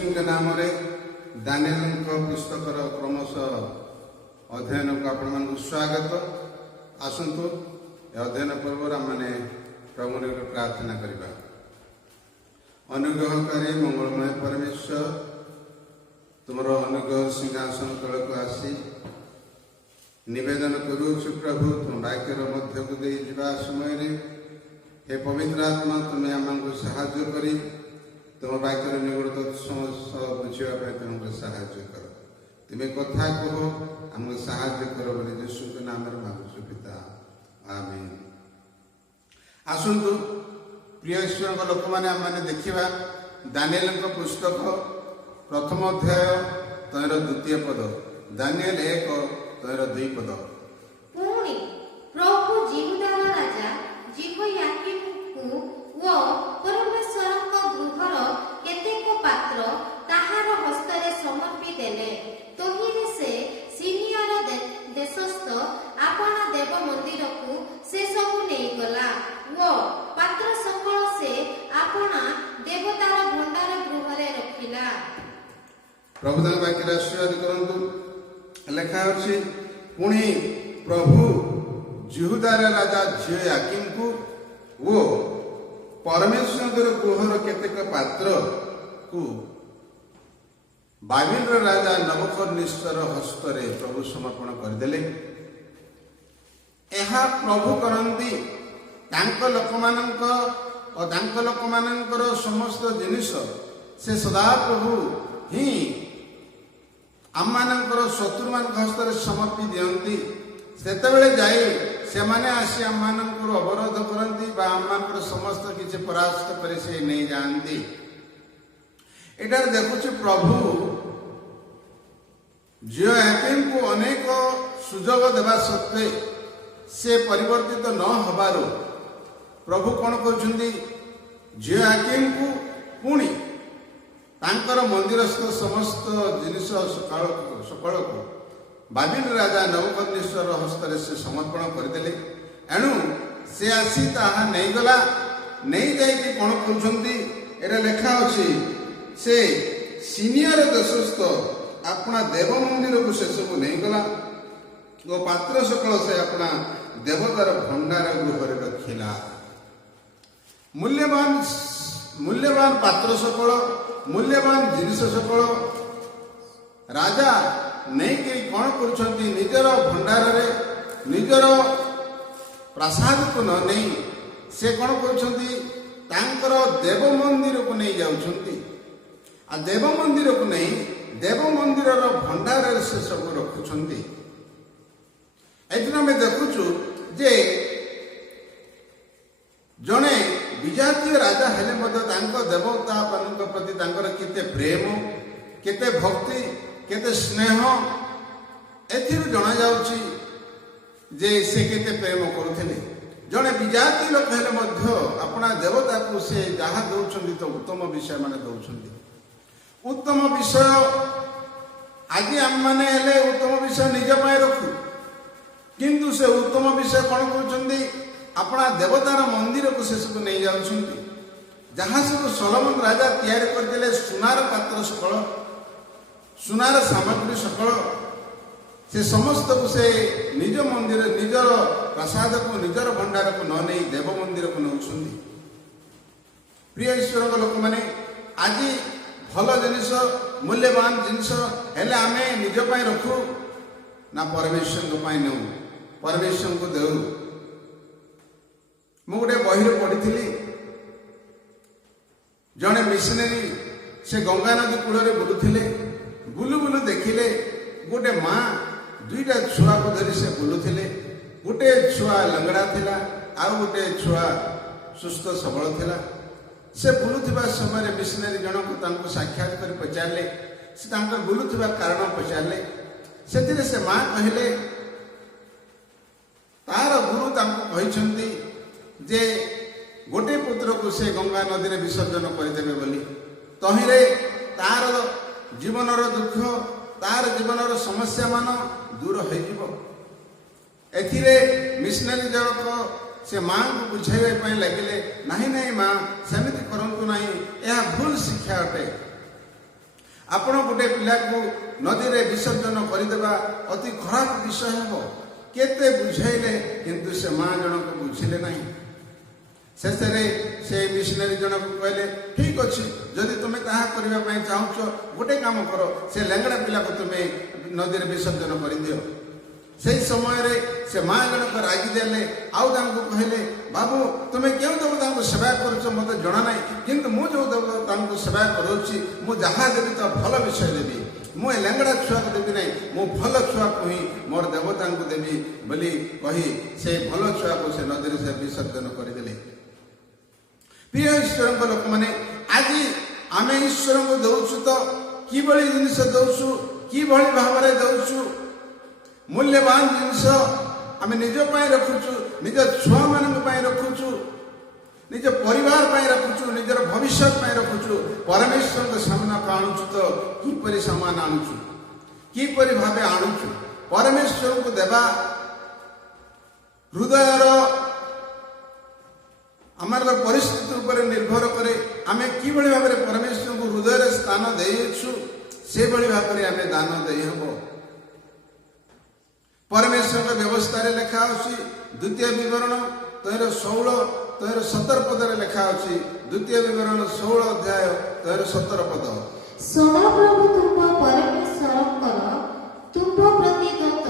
ଯୀଶୁଙ୍କ ନାମରେ ଦାନିଏଲଙ୍କ ପୁସ୍ତକର କ୍ରମଶଃ ଅଧ୍ୟୟନକୁ ଆପଣମାନଙ୍କୁ ସ୍ୱାଗତ। ଆସନ୍ତୁ ଏ ଅଧ୍ୟୟନ ପୂର୍ବରୁ ଆମମାନେ ପ୍ରଭୁଙ୍କ ନିକଟରେ ପ୍ରାର୍ଥନା କରିବା। ଅନୁଗ୍ରହକାରୀ ମଙ୍ଗଳମୟ ପରମେଶ୍ୱର, ତୁମର ଅନୁଗ୍ରହ ସିଂହାସନ ତଳକୁ ଆସି ନିବେଦନ କରୁଛୁ ପ୍ରଭୁ, ତୁମ ବାକ୍ୟର ମଧ୍ୟକୁ ଦେଇ ଯିବା ସମୟରେ ହେ ପବିତ୍ର ଆତ୍ମା, ତୁମେ ଆମକୁ ସାହାଯ୍ୟ କରି ତୁମ ବାକ୍ୟର ନିଗୁଡ ସମସ୍ତ ବୁଝିବା ପାଇଁ ତୁମକୁ ସାହାଯ୍ୟ କର। ତୁମେ କଥା କୁହ, ଆମକୁ ସାହାଯ୍ୟ କର ବୋଲି ଯୀଶୁଙ୍କ ନାମରେ ମାଗୁଛୁ ପିତା, ଆମେନ୍। ଆସନ୍ତୁ ପ୍ରିୟ ଈଶ୍ୱରଙ୍କ ଲୋକମାନେ, ଆମମାନେ ଦେଖିବା ଦାନିଏଲଙ୍କ ପୁସ୍ତକ ପ୍ରଥମ ଅଧ୍ୟାୟ 3 ପଦ। ଦାନିଏଲ 1:2। ପୁଣି ପ୍ରଭୁ ଜିହୁଦାର ରାଜା ଜିହୋୟାକିମକୁ ଓ ପରମେଶ୍ୱରଙ୍କ ଗୃହର କେତେକ ପାତ୍ର ତାହାର ହସ୍ତରେ ସମର୍ପି ଦେଲେ। ତହିଁରେ ସେ ସିନିୟର ଦେଶସ୍ଥ ଆପଣା ଦେବ ମନ୍ଦିରକୁ ସେ ସବୁ ନେଇଗଲା ଓ ପାତ୍ର ସକଳ ସେ ଆପଣା ଦେବତାର ଭଣ୍ଡାର ଗୃହରେ ରଖିଲା। ପ୍ରଭୁ ତାଙ୍କ ବାକ୍ୟରେ ଆଶୀର୍ବାଦ କରନ୍ତୁ। ଲେଖା ଅଛି, ପୁଣି ପ୍ରଭୁ ଜିହୁଦାର ରାଜା ଜିହୋୟାକିମକୁ ଓ ପରମେଶ୍ୱରଙ୍କର ଗୃହର କେତେକ ପାତ୍ରକୁ ବାବିଲର ରାଜା ନବୁକଦନେସ୍ସର ହସ୍ତରେ ପ୍ରଭୁ ସମର୍ପଣ କରିଦେଲେ। ଏହା ପ୍ରଭୁ କରନ୍ତି ତାଙ୍କ ଲୋକମାନଙ୍କର ସମସ୍ତ ଜିନିଷ ସେ ସଦାପ୍ରଭୁ ହିଁ ଆମମାନଙ୍କର ଶତ୍ରୁମାନଙ୍କ ହସ୍ତରେ ସମର୍ପି ଦିଅନ୍ତି। ସେତେବେଳେ ଯାଇ ସେମାନେ ଆସି ଆମମାନଙ୍କର ଅବରୋଧ କରନ୍ତି ବା ଆମମାନଙ୍କର ସମସ୍ତ କିଛି ପରାସ୍ତ କରି ସେ ନେଇଯାଆନ୍ତି। ଏଠାରେ ଦେଖୁଛୁ ପ୍ରଭୁ ଜିହୋୟାକିମକୁ ଅନେକ ସୁଯୋଗ ଦେବା ସତ୍ତ୍ୱେ ସେ ପରିବର୍ତ୍ତିତ ନ ହେବାରୁ ପ୍ରଭୁ କ'ଣ କରୁଛନ୍ତି, ଜିହୋୟାକିମକୁ ପୁଣି ତାଙ୍କର ମନ୍ଦିରସ୍ଥ ସମସ୍ତ ଜିନିଷ ସକଳକୁ ବାବିଲ ରାଜା ନବୁକଦନେସ୍ସର ହସ୍ତରେ ସେ ସମର୍ପଣ କରିଦେଲେ। ଏଣୁ ସେ ଆସି ତାହା ନେଇଗଲା। ନେଇଯାଇକି କ'ଣ କରୁଛନ୍ତି, ଏଟା ଲେଖା ଅଛି, ସେ ସିନିୟର ଦେଶସ୍ଥ ଆପଣା ଦେବ ମନ୍ଦିରକୁ ସେ ସବୁ ନେଇଗଲା ଓ ପାତ୍ର ସକଳ ସେ ଆପଣା ଦେବତାର ଭଣ୍ଡାର ଗୃହରେ ରଖିଲା। ମୂଲ୍ୟବାନ ପାତ୍ର ସକଳ, ମୂଲ୍ୟବାନ ଜିନିଷ ସକଳ ରାଜା ନେଇକରି କ'ଣ କରୁଛନ୍ତି, ନିଜର ଭଣ୍ଡାରରେ ନିଜର ପ୍ରାସାଦକୁ ନ ନେଇ ସେ କ'ଣ କରୁଛନ୍ତି, ତାଙ୍କର ଦେବ ମନ୍ଦିରକୁ ନେଇ ଯାଉଛନ୍ତି। ଆଉ ଦେବ ମନ୍ଦିରକୁ ନେଇ ଦେବ ମନ୍ଦିରର ଭଣ୍ଡାରରେ ସେ ସବୁ ରଖୁଛନ୍ତି। ଏଥିରେ ଆମେ ଦେଖୁଛୁ ଯେ ଜଣେ ବିଜାତୀୟ ରାଜା ହେଲେ ମଧ୍ୟ ତାଙ୍କ ଦେବତାମାନଙ୍କ ପ୍ରତି ତାଙ୍କର କେତେ ପ୍ରେମ, କେତେ ଭକ୍ତି, କେତେ ସ୍ନେହ, ଏଥିରୁ ଜଣାଯାଉଛି ଯେ ସେ କେତେ ପ୍ରେମ କରୁଥିଲେ। ଜଣେ ବିଜାତି ଲୋକ ହେଲେ ମଧ୍ୟ ଆପଣା ଦେବତାକୁ ସେ ଯାହା ଦେଉଛନ୍ତି ତ ଉତ୍ତମ ବିଷୟ ମାନେ ଦେଉଛନ୍ତି। ଉତ୍ତମ ବିଷୟ ଆଜି ଆମମାନେ ହେଲେ ଉତ୍ତମ ବିଷୟ ନିଜ ପାଇଁ ରଖୁ, କିନ୍ତୁ ସେ ଉତ୍ତମ ବିଷୟ କ'ଣ କରୁଛନ୍ତି, ଆପଣା ଦେବତାର ମନ୍ଦିରକୁ ସେ ସବୁ ନେଇଯାଉଛନ୍ତି। ଯାହା ସବୁ ସୋଲୋମନ ରାଜା ତିଆରି କରିଥିଲେ, ସୁନାର ପାତ୍ର ସକଳ, ସୁନାର ସାମଗ୍ରୀ ସକଳ, ସେ ସମସ୍ତକୁ ସେ ନିଜ ମନ୍ଦିର, ନିଜର ପ୍ରାସାଦକୁ, ନିଜର ଭଣ୍ଡାରକୁ ନ ନେଇ ଦେବ ମନ୍ଦିରକୁ ନେଉଛନ୍ତି। ପ୍ରିୟ ଈଶ୍ୱରଙ୍କ ଲୋକମାନେ, ଆଜି ଭଲ ଜିନିଷ, ମୂଲ୍ୟବାନ ଜିନିଷ ହେଲେ ଆମେ ନିଜ ପାଇଁ ରଖୁ ନା ପରମେଶ୍ୱରଙ୍କ ପାଇଁ ନେଉ, ପରମେଶ୍ୱରଙ୍କୁ ଦେଉ। ମୁଁ ଗୋଟେ ବହିରେ ପଢ଼ିଥିଲି, ଜଣେ ମିଶନାରୀ ସେ ଗଙ୍ଗା ନଦୀ କୂଳରେ ବୁଲୁଥିଲେ। ବୁଲୁ ବୁଲୁ ଦେଖିଲେ ଗୋଟେ ମା 2ଟା ଛୁଆକୁ ଧରି ସେ ବୁଲୁଥିଲେ। ଗୋଟେ ଛୁଆ ଲଙ୍ଗଡ଼ା ଥିଲା, ଆଉ ଗୋଟେ ଛୁଆ ସୁସ୍ଥ ସବଳ ଥିଲା। ସେ ବୁଲୁଥିବା ସମୟରେ ମିଶନାରୀ ଜଣକ ତାଙ୍କୁ ସାକ୍ଷାତ କରି ପଚାରିଲେ, ସେ ତାଙ୍କର ବୁଲୁଥିବା କାରଣ ପଚାରିଲେ। ସେଥିରେ ସେ ମା କହିଲେ, ତାର ଗୁରୁ ତାଙ୍କୁ କହିଛନ୍ତି ଯେ ଗୋଟିଏ ପୁତ୍ରକୁ ସେ ଗଙ୍ଗା ନଦୀରେ ବିସର୍ଜନ କରିଦେବେ ବୋଲି। ତହିଁରେ ତାର ଜୀବନର ଦୁଃଖ, ତାର ଜୀବନର ସମସ୍ୟା ମାନ ଦୂର ହୋଇଯିବ। ଏଥିରେ ମିଶନାରୀ ଜଣକ ସେ ମାଙ୍କୁ ବୁଝାଇବା ପାଇଁ ଲାଗିଲେ, ନାହିଁ ନାହିଁ ମା, ସେମିତି କରନ୍ତୁ ନାହିଁ, ଏହା ଭୁଲ ଶିକ୍ଷା ଅଟେ। ଆପଣ ଗୋଟେ ପିଲାକୁ ନଦୀରେ ବିସର୍ଜନ କରିଦେବା ଅତି ଖରାପ ବିଷୟ ହେବ। କେତେ ବୁଝାଇଲେ କିନ୍ତୁ ସେ ମା ଜଣକ ବୁଝିଲେ ନାହିଁ। ଶେଷରେ ସେ ମିଶନାରୀ ଜଣକୁ କହିଲେ, ଠିକ ଅଛି, ଯଦି ତୁମେ ତାହା କରିବା ପାଇଁ ଚାହୁଁଛ ଗୋଟେ କାମ କର, ସେ ଲେଙ୍ଗଡ଼ା ପିଲାକୁ ତୁମେ ନଦୀରେ ବିସର୍ଜନ କରିଦିଅ। ସେହି ସମୟରେ ସେ ମା ଜଣକ ରାଗିଦେଲେ, ଆଉ ତାଙ୍କୁ କହିଲେ, ବାବୁ ତୁମେ କେଉଁ ଦେବତାଙ୍କୁ ସେବା କରୁଛ ମୋତେ ଜଣା ନାହିଁ, କିନ୍ତୁ ମୁଁ ଯେଉଁ ଦେବତାଙ୍କୁ ସେବା କରୁଛି ମୁଁ ଯାହା ଦେବି ତ ଭଲ ବିଷୟ ଦେବି। ମୁଁ ଏ ଲେଙ୍ଗଡ଼ା ଛୁଆକୁ ଦେବି ନାହିଁ, ମୁଁ ଭଲ ଛୁଆକୁ ହିଁ ମୋର ଦେବତାଙ୍କୁ ଦେବି ବୋଲି କହି ସେ ଭଲ ଛୁଆକୁ ସେ ନଦୀରେ ସେ ବିସର୍ଜନ କରିଦେଲେ। ପ୍ରିୟ ଈଶ୍ୱରଙ୍କ ଲୋକମାନେ, ଆଜି ଆମେ ଈଶ୍ୱରଙ୍କୁ ଦେଉଛୁ ତ କିଭଳି ଜିନିଷ ଦେଉଛୁ, କିଭଳି ଭାବରେ ଦେଉଛୁ। ମୂଲ୍ୟବାନ ଜିନିଷ ଆମେ ନିଜ ପାଇଁ ରଖୁଛୁ, ନିଜ ଛୁଆମାନଙ୍କ ପାଇଁ ରଖୁଛୁ, ନିଜ ପରିବାର ପାଇଁ ରଖୁଛୁ, ନିଜର ଭବିଷ୍ୟତ ପାଇଁ ରଖୁଛୁ। ପରମେଶ୍ୱରଙ୍କ ସାମ୍ନାକୁ ଆଣୁଛୁ ତ କିପରି ସାମାନ ଆଣୁଛୁ, କିପରି ଭାବେ ଆଣୁଛୁ। ପରମେଶ୍ୱରଙ୍କୁ ଦେବା ହୃଦୟର ଆମର ପରିସ୍ଥିତି ଉପରେ ନିର୍ଭର କରେ। ଆମେ କିଭଳି ଭାବରେ ପରମେଶ୍ୱରଙ୍କୁ ହୃଦୟରେ ସ୍ଥାନ ଦେଇଅଛୁ ସେଭଳି ଭାବରେ ଆମେ ଦାନ ଦେଇହେବ। ପରମେଶ୍ୱରଙ୍କ ବ୍ୟବସ୍ଥାରେ ଲେଖା ଅଛି, ଦ୍ୱିତୀୟ ବିବରଣ 17 ପଦରେ ଲେଖା ଅଛି। ଦ୍ୱିତୀୟ ବିବରଣ 16 ଅଧ୍ୟାୟ 17 ପଦ। ସଦାପ୍ରଭୁ ତୁମ୍ଭ ପରମେଶ୍ୱରଙ୍କର ତୁମ୍ଭ ପ୍ରତି ଦତ୍ତ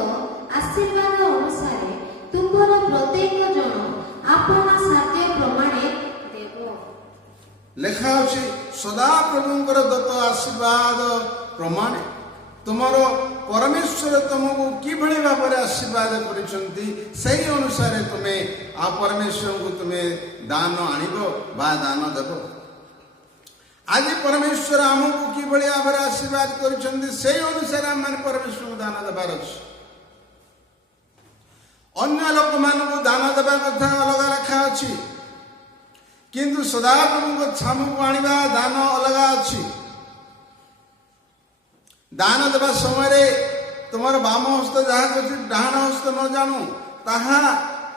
ଆଶୀର୍ବାଦ ଅନୁସାରେ ତୁମ୍ଭର ପ୍ରତ୍ୟେକ ଜଣ ଆପଣା ସାଧ୍ୟ ପ୍ରମାଣେ ଦେବ। ଲେଖା ଅଛି, ସଦାପ୍ରଭୁଙ୍କର ଦତ୍ତ ଆଶୀର୍ବାଦ ପ୍ରମାଣେ ତୁମର ପରମେଶ୍ୱର ତୁମକୁ କିଭଳି ଭାବରେ ଆଶୀର୍ବାଦ କରିଛନ୍ତି ସେହି ଅନୁସାରେ ତୁମେ ପରମେଶ୍ୱରଙ୍କୁ ତୁମେ ଦାନ ଆଣିବ ବା ଦାନ ଦେବ। ଆଜି ପରମେଶ୍ୱର ଆମକୁ କିଭଳି ଭାବରେ ଆଶୀର୍ବାଦ କରିଛନ୍ତି ସେହି ଅନୁସାରେ ଆମେ ପରମେଶ୍ୱରଙ୍କୁ ଦାନ ଦେବାର ଅଛି। ଅନ୍ୟ ଲୋକମାନଙ୍କୁ ଦାନ ଦେବା କଥା ଅଲଗା ଲେଖା ଅଛି, କିନ୍ତୁ ସଦାପ୍ରଭୁଙ୍କ ଛାମୁକୁ ଆଣିବା ଦାନ ଅଲଗା ଅଛି। ଦାନ ଦେବା ସମୟରେ ତୁମର ବାମ ହସ୍ତ ଯାହା କରୁଛି ଡାହାଣ ହସ୍ତ ନ ଜାଣୁ, ତାହା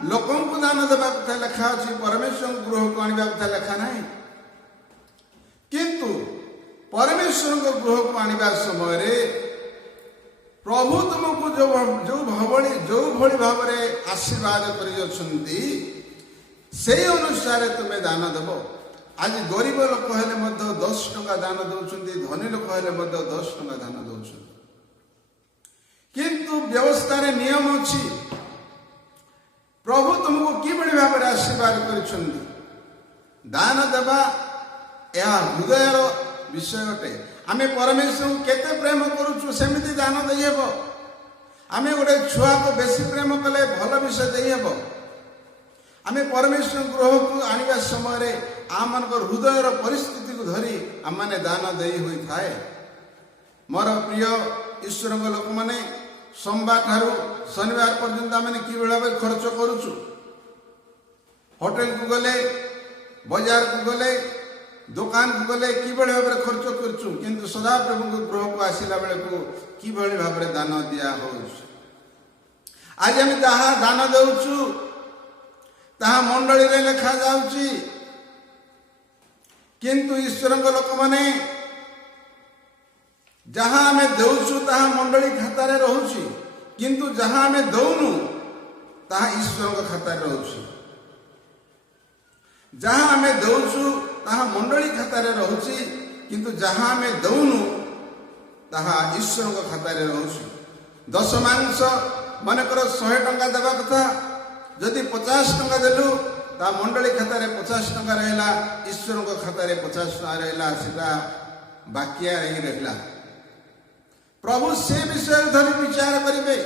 ଲୋକଙ୍କୁ ଦାନ ଦେବା କଥା ଲେଖା ଅଛି, ପରମେଶ୍ୱରଙ୍କ ଗୃହକୁ ଆଣିବା କଥା ଲେଖା ନାହିଁ। କିନ୍ତୁ ପରମେଶ୍ୱରଙ୍କ ଗୃହକୁ ଆଣିବା ସମୟରେ ପ୍ରଭୁ ତୁମକୁ ଯେଉଁଭଳି ଭାବରେ ଆଶୀର୍ବାଦ କରିଅଛନ୍ତି ସେହି ଅନୁସାରେ ତୁମେ ଦାନ ଦେବ। ଆଜି ଗରିବ ଲୋକ ହେଲେ ମଧ୍ୟ 10 ଟଙ୍କା ଦାନ ଦେଉଛନ୍ତି, ଧନୀ ଲୋକ ହେଲେ ମଧ୍ୟ 10 ଟଙ୍କା ଦାନ ଦେଉଛନ୍ତି। କିନ୍ତୁ ବ୍ୟବସ୍ଥାରେ ନିୟମ ଅଛି। ପ୍ରଭୁ ତୁମକୁ କିଭଳି ଭାବରେ ଆଶୀର୍ବାଦ କରିଛନ୍ତି, ଦାନ ଦେବା ଏହା ହୃଦୟର ବିଷୟ ଅଟେ। ଆମେ ପରମେଶ୍ୱରଙ୍କୁ କେତେ ପ୍ରେମ କରୁଛୁ ସେମିତି ଦାନ ଦେଇହେବ। ଆମେ ଗୋଟେ ଛୁଆକୁ ବେଶୀ ପ୍ରେମ କଲେ ଭଲ ବିଷୟ ଦେଇହେବ। ଆମେ ପରମେଶ୍ୱର ଗୃହକୁ ଆଣିବା ସମୟରେ ଆମମାନଙ୍କର ହୃଦୟର ପରିସ୍ଥିତିକୁ ଧରି ଆମମାନେ ଦାନ ଦେଇ ହୋଇଥାଏ। ମୋର ପ୍ରିୟ ଈଶ୍ୱରଙ୍କ ଲୋକମାନେ, ସୋମବାର ଠାରୁ ଶନିବାର ପର୍ଯ୍ୟନ୍ତ ଆମେ କିଭଳି ଭାବେ ଖର୍ଚ୍ଚ କରୁଛୁ। ହୋଟେଲକୁ ଗଲେ, ବଜାରକୁ ଗଲେ, ଦୋକାନକୁ ଗଲେ କିଭଳି ଭାବରେ ଖର୍ଚ୍ଚ କରୁଛୁ, କିନ୍ତୁ ସଦାପ୍ରଭୁଙ୍କ ଗୃହକୁ ଆସିଲା ବେଳକୁ କିଭଳି ଭାବରେ ଦାନ ଦିଆ ହେଉଛି। ଆଜି ଆମେ ଯାହା ଦାନ ଦେଉଛୁ ତାହା ମଣ୍ଡଳୀରେ ଲେଖାଯାଉଛି, କିନ୍ତୁ ଈଶ୍ୱରଙ୍କ ଲୋକମାନେ ଯାହା ଆମେ ଦେଉଛୁ ତାହା ମଣ୍ଡଳୀ ଖାତାରେ ରହୁଛି, କିନ୍ତୁ ଯାହା ଆମେ ଦଉନୁ ତାହା ଈଶ୍ୱରଙ୍କ ଖାତାରେ ରହୁଛି। ଯାହା ଆମେ ଦେଉଛୁ ତାହା ମଣ୍ଡଳୀ ଖାତାରେ ରହୁଛି, କିନ୍ତୁ ଯାହା ଆମେ ଦଉନୁ ତାହା ଈଶ୍ୱରଙ୍କ ଖାତାରେ ରହୁଛି। ଦଶମାଂଶ ମନେକର 100 ଟଙ୍କା ଦେବା କଥା, ଯଦି 50 ଟଙ୍କା ଦେଲୁ ତା ମଣ୍ଡଳୀ ଖାତାରେ 50 ଟଙ୍କା ରହିଲା, ଈଶ୍ୱରଙ୍କ ଖାତାରେ 50 ଟଙ୍କା ରହିଲା, ସେଟା ବାକିଆ ହିଁ ରହିଲା। ପ୍ରଭୁ ସେ ବିଷୟ ଧରି ବିଚାର କରିବେ।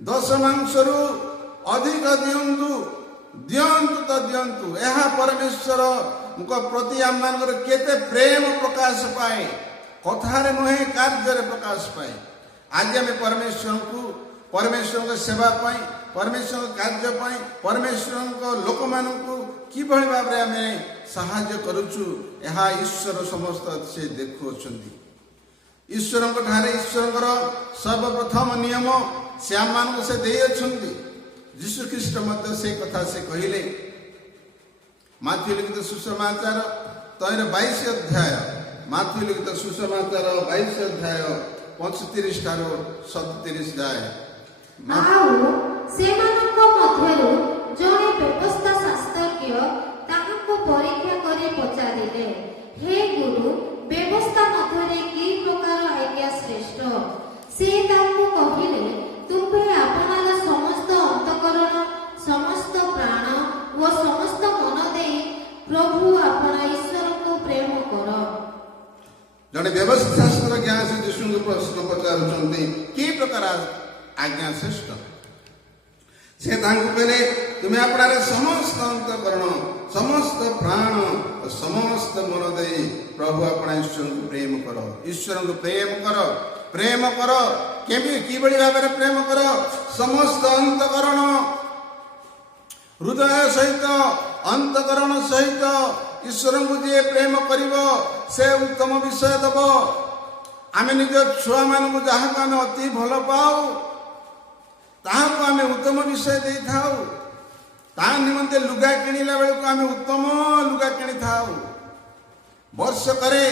ଦଶମାଂଶରୁ ଅଧିକ ଦିଅନ୍ତୁ, ଦିଅନ୍ତୁ ତ ଦିଅନ୍ତୁ। ଏହା ପରମେଶ୍ୱରଙ୍କ ପ୍ରତି ଆମମାନଙ୍କର କେତେ ପ୍ରେମ ପ୍ରକାଶ ପାଏ, କଥାରେ ନୁହେଁ କାର୍ଯ୍ୟରେ ପ୍ରକାଶ ପାଏ। ଆଜି ଆମେ ପରମେଶ୍ୱରଙ୍କ ସେବା ପାଇଁ, ପରମେଶ୍ୱରଙ୍କ କାର୍ଯ୍ୟ ପାଇଁ, ପରମେଶ୍ୱରଙ୍କ ଲୋକମାନଙ୍କୁ କିଭଳି ଭାବରେ ଆମେ ସାହାଯ୍ୟ କରୁଛୁ, ଏହା ଈଶ୍ୱର ସମସ୍ତ ସେ ଦେଖୁଅଛନ୍ତି। ଈଶ୍ୱରଙ୍କ ଠାରେ ଈଶ୍ୱରଙ୍କର ସର୍ବପ୍ରଥମ ନିୟମ ସେ ଆମମାନଙ୍କୁ ସେ ଦେଇଅଛନ୍ତି। ଯୀଶୁଖ୍ରୀଷ୍ଟ ମଧ୍ୟ ସେ କଥା ସେ କହିଲେ। ମାଥ୍ୟୁ ଲିଖିତ ସୁସମାଚାର 22 ଅଧ୍ୟାୟ ମାଥ୍ୟୁ ଲିଖିତ ସୁସମାଚାର 22 ଅଧ୍ୟାୟ 35 ଠାରୁ 37 ଯାଏ। ଆଉ ସେମାନଙ୍କ ମଧ୍ୟରୁ ଜଣେ ବ୍ୟବସ୍ଥା ଶାସ୍ତ୍ରଜ୍ଞ ତାହାଙ୍କୁ ପରୀକ୍ଷା କରି ପଚାରିଲେ, ହେ ଗୁରୁ, ବ୍ୟବସ୍ଥା ମଧ୍ୟରେ କି ପ୍ରକାର ଆଜ୍ଞା ଶ୍ରେଷ୍ଠ? ସେ ତାଙ୍କୁ କହିଲେ, ତୁମ୍ଭେ ଆପଣାର ସମସ୍ତ ଅନ୍ତଃକରଣ, ସମସ୍ତ ପ୍ରାଣ ଓ ସମସ୍ତ ମନ ଦେଇ ପ୍ରଭୁ ଆପଣା ଈଶ୍ୱରଙ୍କୁ ପ୍ରେମ କର। ଜଣେ ବ୍ୟବସ୍ଥା ଶାସ୍ତ୍ରଜ୍ଞ ଆସି ଯୀଶୁଙ୍କୁ ପ୍ରଶ୍ନ ପଚାରୁଛନ୍ତି, କି ପ୍ରକାର ଆଜ୍ଞା ଶ୍ରେଷ୍ଠ? ସେ ତାଙ୍କୁ କହିଲେ, ତୁମେ ଆପଣାର ସମସ୍ତ ଅନ୍ତଃକରଣ, ସମସ୍ତ ପ୍ରାଣ ଓ ସମସ୍ତ ମନ ଦେଇ ପ୍ରଭୁ ଆପଣା ଈଶ୍ୱରଙ୍କୁ ପ୍ରେମ କର। ଈଶ୍ୱରଙ୍କୁ ପ୍ରେମ କର। ପ୍ରେମ କର କିଭଳି ଭାବରେ ପ୍ରେମ କର? ସମସ୍ତ ଅନ୍ତଃକରଣ, ହୃଦୟ ସହିତ, ଅନ୍ତଃକରଣ ସହିତ ଈଶ୍ୱରଙ୍କୁ ଯିଏ ପ୍ରେମ କରିବ ସେ ଉତ୍ତମ ବିଷୟ ଦେବ। ଆମେ ନିଜ ଛୁଆମାନଙ୍କୁ ଯାହାକୁ ଆମେ ଅତି ଭଲ ପାଉ ତାହାକୁ ଆମେ ଉତ୍ତମ ବିଷୟ ଦେଇଥାଉ। ତାହା ନିମନ୍ତେ ଲୁଗା କିଣିଲା ବେଳକୁ ଆମେ ଉତ୍ତମ ଲୁଗା କିଣିଥାଉ। ବର୍ଷକରେ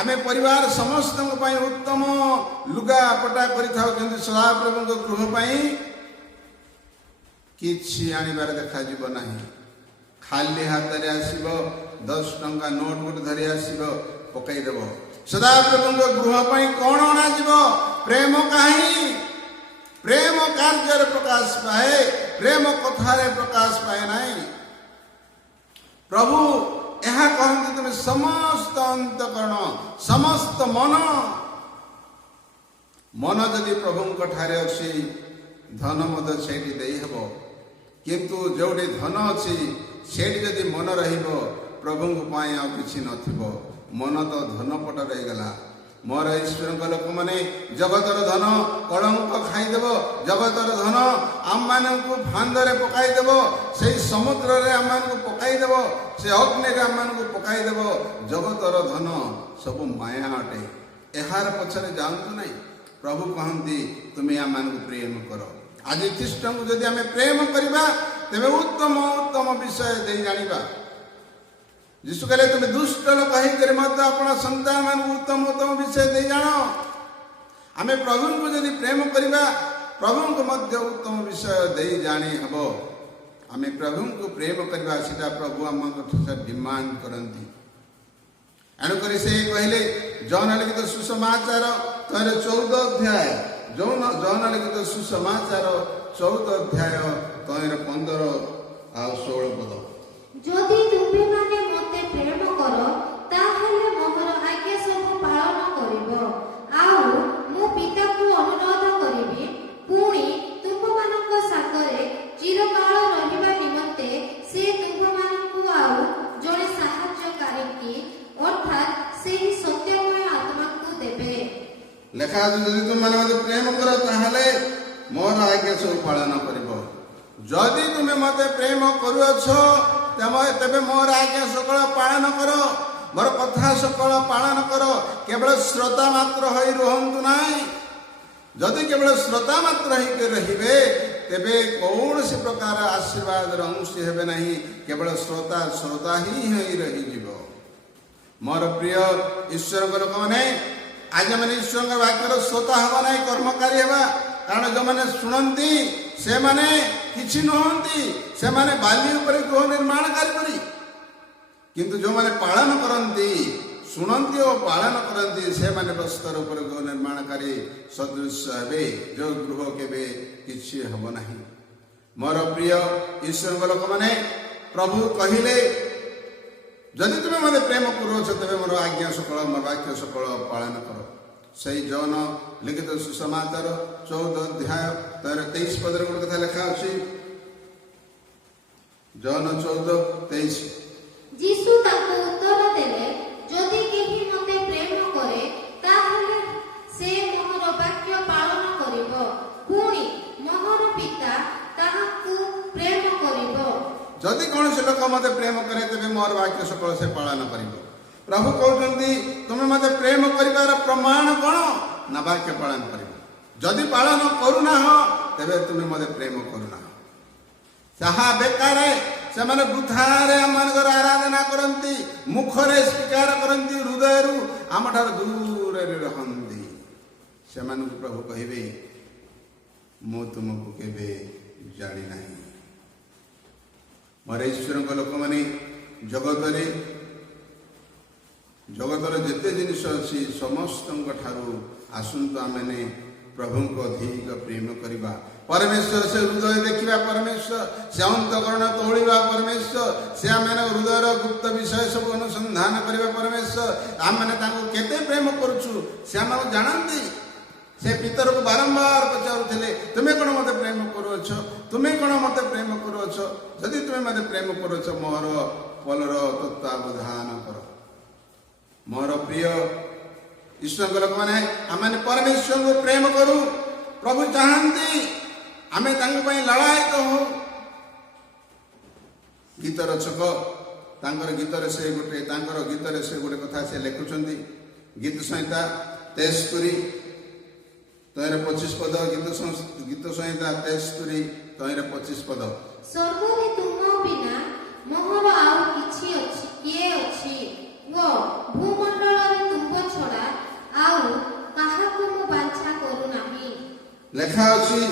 ଆମେ ପରିବାର ସମସ୍ତଙ୍କ ପାଇଁ ଉତ୍ତମ ଲୁଗା ପଟା କରିଥାଉ, କିନ୍ତୁ ସଦାପ୍ରଭୁଙ୍କ ଗୃହ ପାଇଁ କିଛି ଆଣିବାର ଦେଖାଯିବ ନାହିଁ। ଖାଲି ହାତରେ ଆସିବ, 10 ଟଙ୍କା ନୋଟ ଗୋଟେ ଧରି ଆସିବ, ପକାଇଦେବ। ସଦାପ୍ରଭୁଙ୍କ ଗୃହ ପାଇଁ କ'ଣ ଅଣାଯିବ? ପ୍ରେମ କାହିଁ? ପ୍ରେମ କାର୍ଯ୍ୟରେ ପ୍ରକାଶ ପାଏ, ପ୍ରେମ କଥାରେ ପ୍ରକାଶ ପାଏ ନାହିଁ। ପ୍ରଭୁ ଏହା କହନ୍ତି, ତୁମେ ସମସ୍ତ ଅନ୍ତଃକରଣ, ସମସ୍ତ ମନ ଯଦି ପ୍ରଭୁଙ୍କ ଠାରେ ଅଛି, ଧନ ମଧ୍ୟ ସେଇଠି ଦେଇହେବ। କିନ୍ତୁ ଯୋଉଠି ଧନ ଅଛି ସେଇଠି ଯଦି ମନ ରହିବ, ପ୍ରଭୁଙ୍କ ପାଇଁ ଆଉ କିଛି ନଥିବ। ମନ ତ ଧନ ପଟ ରହିଗଲା। ମୋର ଈଶ୍ୱରଙ୍କ ଲୋକମାନେ ଜଗତର ଧନ କଳଙ୍କ ଖାଇଦେବ। ଜଗତର ଧନ ଆମମାନଙ୍କୁ ଫାନ୍ଦରେ ପକାଇଦେବ, ସେଇ ସମୁଦ୍ରରେ ଆମମାନଙ୍କୁ ପକାଇଦେବ, ସେ ଅଗ୍ନିରେ ଆମମାନଙ୍କୁ ପକାଇଦେବ। ଜଗତର ଧନ ସବୁ ମାୟା ଅଟେ, ଏହାର ପଛରେ ଯାଆନ୍ତୁ ନାହିଁ। ପ୍ରଭୁ କହନ୍ତି, ତୁମେ ଆମମାନଙ୍କୁ ପ୍ରେମ କର। ଆଜି ଖ୍ରୀଷ୍ଟଙ୍କୁ ଯଦି ଆମେ ପ୍ରେମ କରିବା, ତେବେ ଉତ୍ତମ ଉତ୍ତମ ବିଷୟ ଦେଇ ଜାଣିବା। ଯୀଶୁ କହିଲେ, ତୁମେ ଦୁଷ୍ଟ ଲୋକ ହେଇକରି ମଧ୍ୟ ଆପଣ ସନ୍ତାନ ମାନଙ୍କୁ ଉତ୍ତମ ଉତ୍ତମ ବିଷୟ ଦେଇ ଜାଣ। ଆମେ ପ୍ରଭୁଙ୍କୁ ଯଦି ପ୍ରେମ କରିବା, ପ୍ରଭୁଙ୍କୁ ମଧ୍ୟ ଉତ୍ତମ ବିଷୟ ଦେଇ ଜାଣି ହେବ। ଆମେ ପ୍ରଭୁଙ୍କୁ ପ୍ରେମ କରିବା, ସେଟା ପ୍ରଭୁ ଆମଙ୍କଠୁ ଡିମାଣ୍ଡ କରନ୍ତି। ଏଣୁକରି ସେ କହିଲେ, ଜହନ ଲିଖିତ ସୁସମାଚାର 14 ଅଧ୍ୟାୟ, ଜହନ ଲିଖିତ ସୁସମାଚାର 14 ଅଧ୍ୟାୟ 15 ଆଉ 16 ପଦ। ଯଦି ତୁମ୍ଭେମାନେ ମୋତେ ପ୍ରେମ କର, ତାହେଲେ ମୋର ଆଜ୍ଞା ସବୁ ପାଳନ କରିବ। ଆଉ ମୁଁ ପିତାକୁ ଅନୁରୋଧ କରିବି, ପୁଣି ତୁମ୍ଭମାନଙ୍କ ସାଙ୍ଗରେ ଚିରକାଳ ରହିବା ନିମନ୍ତେ ସେ ତୁମ୍ଭମାନଙ୍କୁ ଆଉ ଜଣେ ସାହାଯ୍ୟକାରୀକି, ଅର୍ଥାତ୍ ସେହି ସତ୍ୟମୟ ଆତ୍ମାକୁ ଦେବେ। ଲେଖା ଅଛି, ଯଦି ତୁମେମାନେ ମୋତେ ପ୍ରେମ କର, ତାହେଲେ ମୋର ଆଜ୍ଞା ସବୁ ପାଳନ କରିବ। ଯଦି ତୁମେ ମୋତେ ପ୍ରେମ କରୁଅଛ, ତେବେ ମୋର ଆଜ୍ଞା ସକଳ ପାଳନ କର, ମୋର କଥା ସକଳ ପାଳନ କର। କେବଳ ଶ୍ରୋତା ମାତ୍ର ହୋଇ ରୁହନ୍ତୁ ନାହିଁ। ଯଦି କେବଳ ଶ୍ରୋତା ମାତ୍ର ହେଇକି ରହିବେ, ତେବେ କୌଣସି ପ୍ରକାର ଆଶୀର୍ବାଦର ଅଂଶୀ ହେବେ ନାହିଁ। କେବଳ ଶ୍ରୋତା ହିଁ ହୋଇ ରହିଯିବ। ମୋର ପ୍ରିୟ ଈଶ୍ୱରଙ୍କ ଲୋକମାନେ, ଆଜି ଆମେ ଈଶ୍ୱରଙ୍କ ବାକ୍ୟର ଶ୍ରୋତା ହେବା ନାହିଁ, କର୍ମକାରୀ ହେବା। କାରଣ ଯେଉଁମାନେ ଶୁଣନ୍ତି ସେମାନେ କିଛି ନୁହନ୍ତି, ସେମାନେ ବାଲି ଉପରେ ଗୃହ ନିର୍ମାଣକାରୀ ପରି। କିନ୍ତୁ ଯେଉଁମାନେ ପାଳନ କରନ୍ତି, ଶୁଣନ୍ତି ଓ ପାଳନ କରନ୍ତି, ସେମାନେ ବସ୍ତର ଉପରେ ଗୃହ ନିର୍ମାଣକାରୀ ସଦୃଶ ହେବେ, ଯେଉଁ ଗୃହ କେବେ କିଛି ହେବ ନାହିଁ। ମୋର ପ୍ରିୟ ଈଶ୍ୱରଙ୍କ ଲୋକମାନେ, ପ୍ରଭୁ କହିଲେ, ଯଦି ତୁମେ ମୋତେ ପ୍ରେମ କରୁଅଛ, ତେବେ ମୋର ଆଜ୍ଞା ସକଳ, ମୋର ବାକ୍ୟ ସକଳ ପାଳନ କର। ସେହି ଜହନ ଲିଖିତ ସୁସମାଚାର 14 ଅଧ୍ୟାୟ 23 ପଦରେ ଗୋଟେ କଥା ଲେଖା ଅଛି। ଜହନ 14:23। ଯୀଶୁ ତାଙ୍କୁ ଉତ୍ତର ଦେଲେ, ଯଦି କେହି ମୋତେ ପ୍ରେମ କରେ, ତାହେଲେ ସେ ମୋର ବାକ୍ୟ ପାଳନ କରିବ, ପୁଣି ମୋର ପିତା ତାହାକୁ ପ୍ରେମ କରିବ। ଯଦି କୌଣସି ଲୋକ ମୋତେ ପ୍ରେମ କରେ, ତେବେ ମୋର ବାକ୍ୟ ସକଳ ସେ ପାଳନ କରିବ। ପ୍ରଭୁ କହୁଛନ୍ତି, ତୁମେ ମୋତେ ପ୍ରେମ କରିବାର ପ୍ରମାଣ କ'ଣ? ନା ବାକ୍ୟ ପାଳନ କରିବ। ଯଦି ପାଳନ କରୁନାହ, ତେବେ ତୁମେ ମୋତେ ପ୍ରେମ କରୁନାହ। ତାହା ବେକାର, ସେମାନେ ବୃଥାରେ ଆମମାନଙ୍କର ଆରାଧନା କରନ୍ତି, ମୁଖରେ ସ୍ୱୀକାର କରନ୍ତି, ହୃଦୟରୁ ଆମଠାରୁ ଦୂରରେ ରହନ୍ତି। ସେମାନଙ୍କୁ ପ୍ରଭୁ କହିବେ, ମୁଁ ତୁମକୁ କେବେ ଜାଣି ନାହିଁ। ମୋର ଈଶ୍ୱରଙ୍କ ଲୋକମାନେ ଜଗତର ଯେତେ ଜିନିଷ ଅଛି ସମସ୍ତଙ୍କ ଠାରୁ ଆସନ୍ତୁ ଆମେମାନେ ପ୍ରଭୁଙ୍କ ଅଧିକ ପ୍ରେମ କରିବା। ପରମେଶ୍ୱର ସେ ହୃଦୟ ଦେଖିବା ପରମେଶ୍ୱର, ସେ ଅନ୍ତଃକରଣ ତୋଳିବା ପରମେଶ୍ୱର, ସେ ଆମମାନଙ୍କ ହୃଦୟର ଗୁପ୍ତ ବିଷୟ ସବୁ ଅନୁସନ୍ଧାନ କରିବା ପରମେଶ୍ୱର। ଆମମାନେ ତାଙ୍କୁ କେତେ ପ୍ରେମ କରୁଛୁ ସେ ଆମକୁ ଜାଣନ୍ତି। ସେ ପିତରକୁ ବାରମ୍ବାର ପଚାରୁଥିଲେ, ତୁମେ କ'ଣ ମୋତେ ପ୍ରେମ କରୁଅଛ? ତୁମେ କ'ଣ ମୋତେ ପ୍ରେମ କରୁଅଛ? ଯଦି ତୁମେ ମୋତେ ପ୍ରେମ କରୁଅଛ ମୋର ପଲର ତତ୍ତ୍ୱାବଧାନ କର। ମୋର ପ୍ରିୟ ଈଶ୍ୱରଙ୍କ ଲୋକମାନେ, ଆମେ ପରମେଶ୍ୱରଙ୍କୁ ପ୍ରେମ କରୁ। ପ୍ରଭୁ ଚାହାନ୍ତି ଆମେ ତାଙ୍କ ପାଇଁ ଲଳାୟିତ ହଉ। ଗୀତ ରଚକ ତାଙ୍କର ଗୀତରେ ସେ ଗୋଟେ କଥା ସେ ଲେଖୁଛନ୍ତି। ଗୀତ ସଂହିତା 73:25 ପଦ। ଗୀତ ସଂହିତା 73:25 ପଦ। ସ୍ୱର୍ଗରେ ତୁମ ବିନା ମୋହର ଆଉ କିଏ ଅଛି ଓ ଭୂମଣ୍ଡଳରେ ତୁମ ଛଡ଼ା ଆଉ କାହାକୁ ମୁଁ ବାଞ୍ଛା କରୁନାହିଁ। ଲେଖା ଅଛି,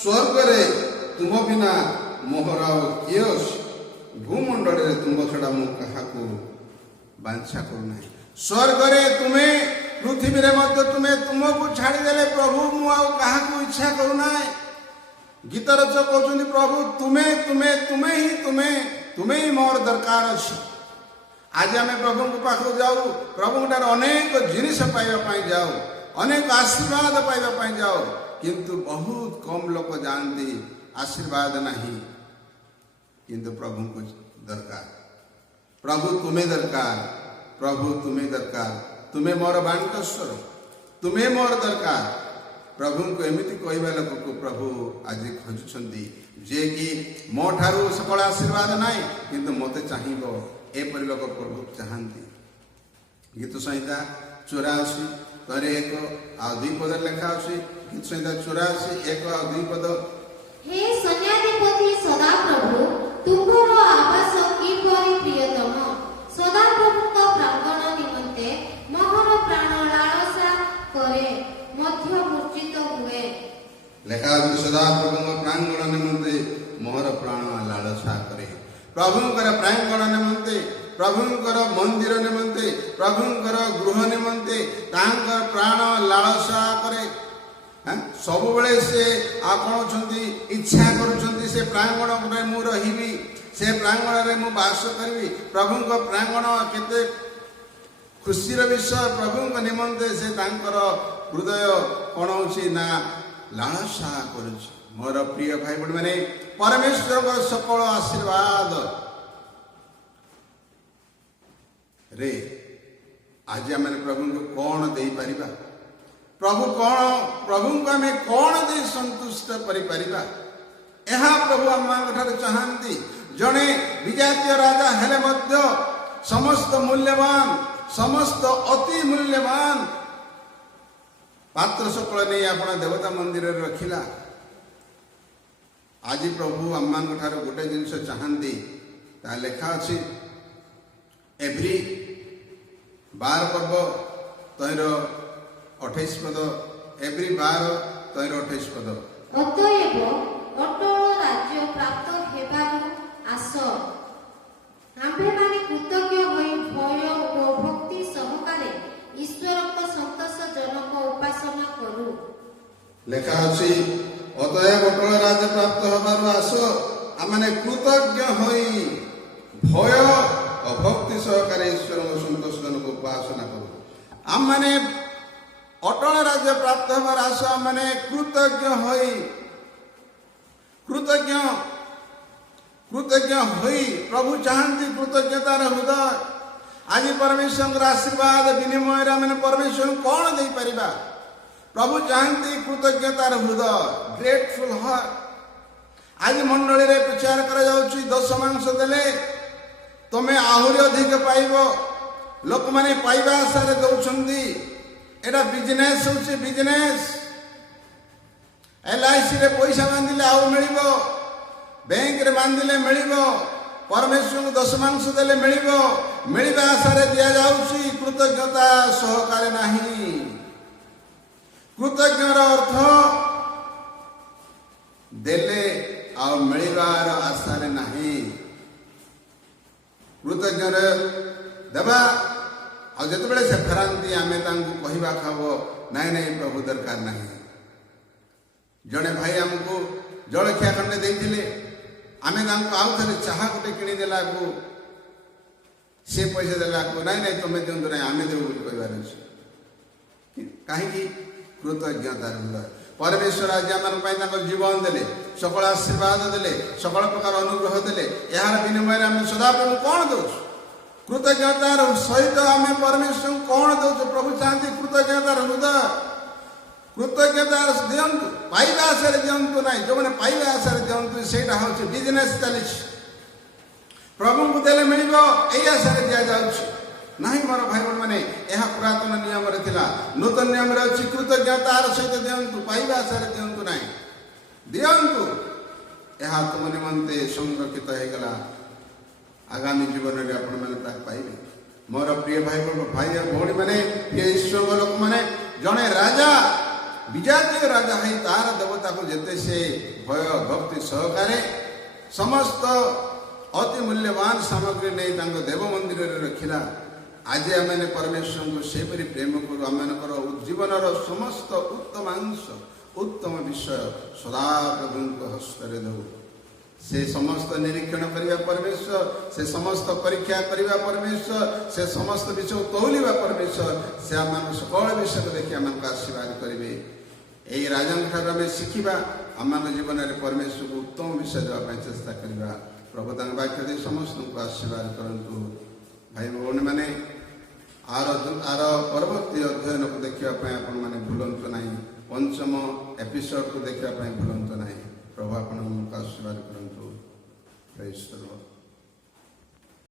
ସ୍ୱର୍ଗରେ ତୁମ ବିନା ମୋହର ଆଉ କିଏ ଅଛି, ଭୂମଣ୍ଡଳରେ ତୁମ ଛଡ଼ା ମୁଁ କାହାକୁ ବାଞ୍ଛା କରୁନାହିଁ। ସ୍ୱର୍ଗରେ ତୁମେ, ପୃଥିବୀରେ ମଧ୍ୟ ତୁମେ ତୁମକୁ ଛାଡ଼ିଦେଲେ ପ୍ରଭୁ ମୁଁ ଆଉ କାହାକୁ ଇଚ୍ଛା କରୁନାହିଁ। ଗୀତ ରଚକ କହୁଛନ୍ତି, ପ୍ରଭୁ ତୁମେ ହିଁ ମୋର ଦରକାର ଅଛି। ଆଜି ଆମେ ପ୍ରଭୁଙ୍କ ପାଖକୁ ଯାଉ, ପ୍ରଭୁଙ୍କଠାରୁ ଅନେକ ଜିନିଷ ପାଇବା ପାଇଁ ଯାଉ, ଅନେକ ଆଶୀର୍ବାଦ ପାଇବା ପାଇଁ ଯାଉ, କିନ୍ତୁ ବହୁତ କମ୍ ଲୋକ ଯାଆନ୍ତି। ଆଶୀର୍ବାଦ ନାହିଁ, କିନ୍ତୁ ପ୍ରଭୁଙ୍କୁ ଦରକାର। ପ୍ରଭୁ ତୁମେ ଦରକାର, ପ୍ରଭୁ ତୁମେ ଦରକାର, ତୁମେ ମୋର ବାଣ୍ଟସ୍ୱର, ତୁମେ ମୋର ଦରକାର। ପ୍ରଭୁଙ୍କୁ ଏମିତି କହିବା ଲୋକକୁ ପ୍ରଭୁ ଆଜି ଖୋଜୁଛନ୍ତି, ଯିଏକି ମୋ ଠାରୁ ସକଳ ଆଶୀର୍ବାଦ ନାହିଁ କିନ୍ତୁ ମୋତେ ଚାହିଁବ, ଏପରି ଲୋକ ପ୍ରଭୁ ଚାହାନ୍ତି। ଗୀତ ସଂହିତା 84:1 ଆଉ 2 ପଦରେ ଲେଖା ଅଛି। ଗୀତ ସଂହିତା 84:1 ଆଉ 2 ପଦ। ହେ ସୈନ୍ୟାଧିପତି ସଦାପ୍ରଭୁ, ତୁମର ଆବାସ କିପରି ପ୍ରିୟତମ। ସଦାପ୍ରଭୁଙ୍କ ପ୍ରାଙ୍ଗଣ ନିମନ୍ତେ ମୋହର ପ୍ରାଣ ଲାଳସା କରେ, ମଧ୍ୟ ମୂର୍ଚ୍ଛିତ ହୁଏ। ଲେଖା ଅଛି, ସଦାପ୍ରଭୁଙ୍କ ପ୍ରାଙ୍ଗଣ ନିମନ୍ତେ ମୋହର ପ୍ରାଣ ଲାଳସା କରେ। ପ୍ରଭୁଙ୍କର ପ୍ରାଙ୍ଗଣ ନିମନ୍ତେ, ପ୍ରଭୁଙ୍କର ମନ୍ଦିର ନିମନ୍ତେ, ପ୍ରଭୁଙ୍କର ଗୃହ ନିମନ୍ତେ ତାଙ୍କର ପ୍ରାଣ ଲାଳସା କରେ। ସବୁବେଳେ ସେ ଆପଣ ଅଛନ୍ତି, ଇଚ୍ଛା କରୁଛନ୍ତି ସେ ପ୍ରାଙ୍ଗଣରେ ମୁଁ ରହିବି, ସେ ପ୍ରାଙ୍ଗଣରେ ମୁଁ ବାସ କରିବି। ପ୍ରଭୁଙ୍କ ପ୍ରାଙ୍ଗଣ କେତେ ଖୁସିର ବିଷୟ। ପ୍ରଭୁଙ୍କ ନିମନ୍ତେ ସେ ତାଙ୍କର ହୃଦୟ କ'ଣ ହେଉଛି ନା ଲାଳସା କରୁଛି। ମୋର ପ୍ରିୟ ଭାଇ ଭଉଣୀମାନେ, ପରମେଶ୍ୱରଙ୍କର ସକଳ ଆଶୀର୍ବାଦ ରେ ଆଜି ଆମେ ପ୍ରଭୁଙ୍କୁ କ'ଣ ଦେଇପାରିବା? ପ୍ରଭୁଙ୍କୁ ଆମେ କ'ଣ ଦେଇ ସନ୍ତୁଷ୍ଟ କରିପାରିବା? ଏହା ପ୍ରଭୁ ଆମମାନଙ୍କ ଠାରୁ ଚାହାନ୍ତି। ଜଣେ ବିଜାତୀୟ ରାଜା ହେଲେ ମଧ୍ୟ ସମସ୍ତ ମୂଲ୍ୟବାନ, ସମସ୍ତ ଅତି ମୂଲ୍ୟବାନ ପାତ୍ର ସକଳ ନେଇ ଆପଣ ଦେବତା ମନ୍ଦିରରେ ରଖିଲା। ଆଜି ପ୍ରଭୁ ଆମମାନଙ୍କ ଠାରୁ ଗୋଟେ ଜିନିଷ ଚାହାନ୍ତି, ତାହା ଲେଖା ଅଛି ଏଭ୍ରି 12 ପର୍ବ 28 ପଦ। ଏଭ୍ରି 12 28 ପଦ। ଅତଏବ ଅଟଳ ରାଜ୍ୟ ପ୍ରାପ୍ତ ହେବାରୁ ଆସ, ଆମ୍ଭେମାନେ କୃତଜ୍ଞ ହୋଇ ଭୟ ଓ ଭକ୍ତି ସହକାରେ ଈଶ୍ୱରଙ୍କ ସନ୍ତୋଷଜନକ ଉପାସନା କରୁ। ଲେଖା ଅଛି, ଅତଏବ ଅଟଳ ରାଜ୍ୟ ପ୍ରାପ୍ତ ହେବାରୁ ଆସ, ଆମମାନେ କୃତଜ୍ଞ ହୋଇ ଭୟ ଓ ଭକ୍ତି ସହକାରେ ଈଶ୍ୱରଙ୍କ ସନ୍ତୋଷଜନକ ଉପାସନା କରୁ। ଆମମାନେ ଅଟଳ ରାଜ୍ୟ ପ୍ରାପ୍ତ ହେବାର ଆସ, ଆମମାନେ କୃତଜ୍ଞ ହୋଇ ପ୍ରଭୁ ଚାହାନ୍ତି କୃତଜ୍ଞତାର ହୃଦୟ। ଆଜି ପରମେଶ୍ୱରଙ୍କର ଆଶୀର୍ବାଦ ବିନିମୟରେ ଆମେ ପରମେଶ୍ୱରଙ୍କୁ କ'ଣ ଦେଇପାରିବା? ପ୍ରଭୁ ଚାହାନ୍ତି କୃତଜ୍ଞତାର ହୃଦୟ, ଗ୍ରେଟଫୁଲ ହାର୍ଟ। ଆଜି ମଣ୍ଡଳୀରେ ପ୍ରଚାର କରାଯାଉଛି, ଦଶମାଂଶ ଦେଲେ ତମେ ଆହୁରି ଅଧିକ ପାଇବ। ଲୋକମାନେ ପାଇବା ଆଶାରେ ଦଉଛନ୍ତି। ଏଟା ବିଜନେସ୍ ହେଉଛି, ବିଜନେସ୍। LICରେ ପଇସା ବାନ୍ଧିଲେ ଆଉ ମିଳିବ, ବ୍ୟାଙ୍କରେ ବାନ୍ଧିଲେ ମିଳିବ, ପରମେଶ୍ୱରଙ୍କୁ ଦଶମାଂଶ ଦେଲେ ମିଳିବ, ମିଳିବା ଆଶାରେ ଦିଆଯାଉଛି, କୃତଜ୍ଞତା ସହକାରେ ନାହିଁ। କୃତଜ୍ଞର ଅର୍ଥ ଦେଲେ ଆଉ ମିଳିବାର ଆଶାରେ ନାହିଁ। କୃତଜ୍ଞରେ ଦେବା ଆଉ ଯେତେବେଳେ ସେ ଫେରାନ୍ତି ଆମେ ତାଙ୍କୁ କହିବା ଖାବ ନାଇଁ ନାଇଁ ପ୍ରଭୁ ଦରକାର ନାହିଁ। ଜଣେ ଭାଇ ଆମକୁ ଜଳଖିଆ ଖଣ୍ଡେ ଦେଇଥିଲେ, ଆମେ ତାଙ୍କୁ ଆଉ ଥରେ ଚାହା ଗୋଟେ କିଣିଦେଲାକୁ ସେ ପଇସା ଦେଲାକୁ ନାଇଁ ନାଇଁ ତମେ ଦିଅନ୍ତୁ ନାହିଁ ଆମେ ଦେବୁ ବୋଲି କହିବାର ଅଛି। କାହିଁକି? କୃତଜ୍ଞତାର ହୃଦୟ। ପରମେଶ୍ୱର ଆଜି ଆମମାନଙ୍କ ପାଇଁ ତାଙ୍କର ଜୀବନ ଦେଲେ, ସକଳ ଆଶୀର୍ବାଦ ଦେଲେ, ସକଳ ପ୍ରକାର ଅନୁଗ୍ରହ ଦେଲେ। ଏହାର ବିନିମୟରେ ଆମେ ସଦାପ୍ରଭୁ କ'ଣ ଦେଉଛୁ? କୃତଜ୍ଞତାର ସହିତ ଆମେ ପରମେଶ୍ୱରଙ୍କୁ କ'ଣ ଦେଉଛୁ? ପ୍ରଭୁ ଚାହାନ୍ତି କୃତଜ୍ଞତାର ହୃଦୟ। କୃତଜ୍ଞତାର ଦିଅନ୍ତୁ, ପାଇବା ଆଶାରେ ଦିଅନ୍ତୁ ନାହିଁ। ଯେଉଁମାନେ ପାଇବା ଆଶାରେ ଦିଅନ୍ତୁ ସେଇଟା ହେଉଛି ବିଜନେସ୍ ଚାଲିଛି। ପ୍ରଭୁଙ୍କୁ ଦେଲେ ମିଳିବ ଏଇ ଆଶାରେ ଦିଆଯାଉଛି ନାହିଁ। ମୋର ଭାଇ ଭଉଣୀମାନେ, ଏହା ପୁରାତନ ନିୟମରେ ଥିଲା, ନୂତନ ନିୟମରେ ଅଛି କୃତଜ୍ଞତାର ସହିତ ଦିଅନ୍ତୁ, ପାଇବା ଆଶାରେ ଦିଅନ୍ତୁ ନାହିଁ। ଦିଅନ୍ତୁ, ଏହା ତୁମ ନିମନ୍ତେ ସଂରକ୍ଷିତ ହେଇଗଲା, ଆଗାମୀ ଜୀବନରେ ଆପଣମାନେ ତାହା ପାଇବେ। ମୋର ପ୍ରିୟ ଭାଇ ଭଉଣୀମାନେ, ପ୍ରିୟ ଈଶ୍ୱରଙ୍କ ଲୋକମାନେ, ଜଣେ ରାଜା ବିଜାତୀୟ ରାଜା ହେଇ ତାହାର ଦେବତାକୁ ଯେତେ ସେ ଭୟ ଭକ୍ତି ସହକାରେ ସମସ୍ତ ଅତି ମୂଲ୍ୟବାନ ସାମଗ୍ରୀ ନେଇ ତାଙ୍କ ଦେବ ମନ୍ଦିରରେ ରଖିଲା, ଆଜି ଆମେମାନେ ପରମେଶ୍ୱରଙ୍କୁ ସେପରି ପ୍ରେମ କରୁ। ଆମମାନଙ୍କର ଜୀବନର ସମସ୍ତ ଉତ୍ତମାଂଶ ଉତ୍ତମ ବିଷୟ ସଦାପ୍ରଭୁଙ୍କ ହସ୍ତରେ ଦେଉ। ସେ ସମସ୍ତ ନିରୀକ୍ଷଣ କରିବା ପରମେଶ୍ୱର, ସେ ସମସ୍ତ ପରୀକ୍ଷା କରିବା ପରମେଶ୍ୱର, ସେ ସମସ୍ତ ବିଷୟ ତୌଲିବା ପରମେଶ୍ୱର। ସେ ଆମମାନଙ୍କୁ ସକଳ ବିଷୟକୁ ଦେଖି ଆମମାନଙ୍କୁ ଆଶୀର୍ବାଦ କରିବେ। ଏହି ରାଜାଙ୍କ ଠାରୁ ଆମେ ଶିଖିବା, ଆମମାନଙ୍କ ଜୀବନରେ ପରମେଶ୍ୱରକୁ ଉତ୍ତମ ବିଷୟ ଦେବା ପାଇଁ ଚେଷ୍ଟା କରିବା। ପ୍ରଭୁ ତାଙ୍କ ବାକ୍ୟ ଦେଇ ସମସ୍ତଙ୍କୁ ଆଶୀର୍ବାଦ କରନ୍ତୁ। ଭାଇ ଭଉଣୀମାନେ, ଆର ପରବର୍ତ୍ତୀ ଅଧ୍ୟୟନକୁ ଦେଖିବା ପାଇଁ ଆପଣମାନେ ଭୁଲନ୍ତୁ ନାହିଁ। ପଞ୍ଚମ ଏପିସୋଡକୁ ଦେଖିବା ପାଇଁ ଭୁଲନ୍ତୁ ନାହିଁ। ପ୍ରଭୁ ଆପଣଙ୍କୁ ଆଶୀର୍ବାଦ କରନ୍ତୁ। ପ୍ରେଜ୍ ଦ ଲର୍ଡ।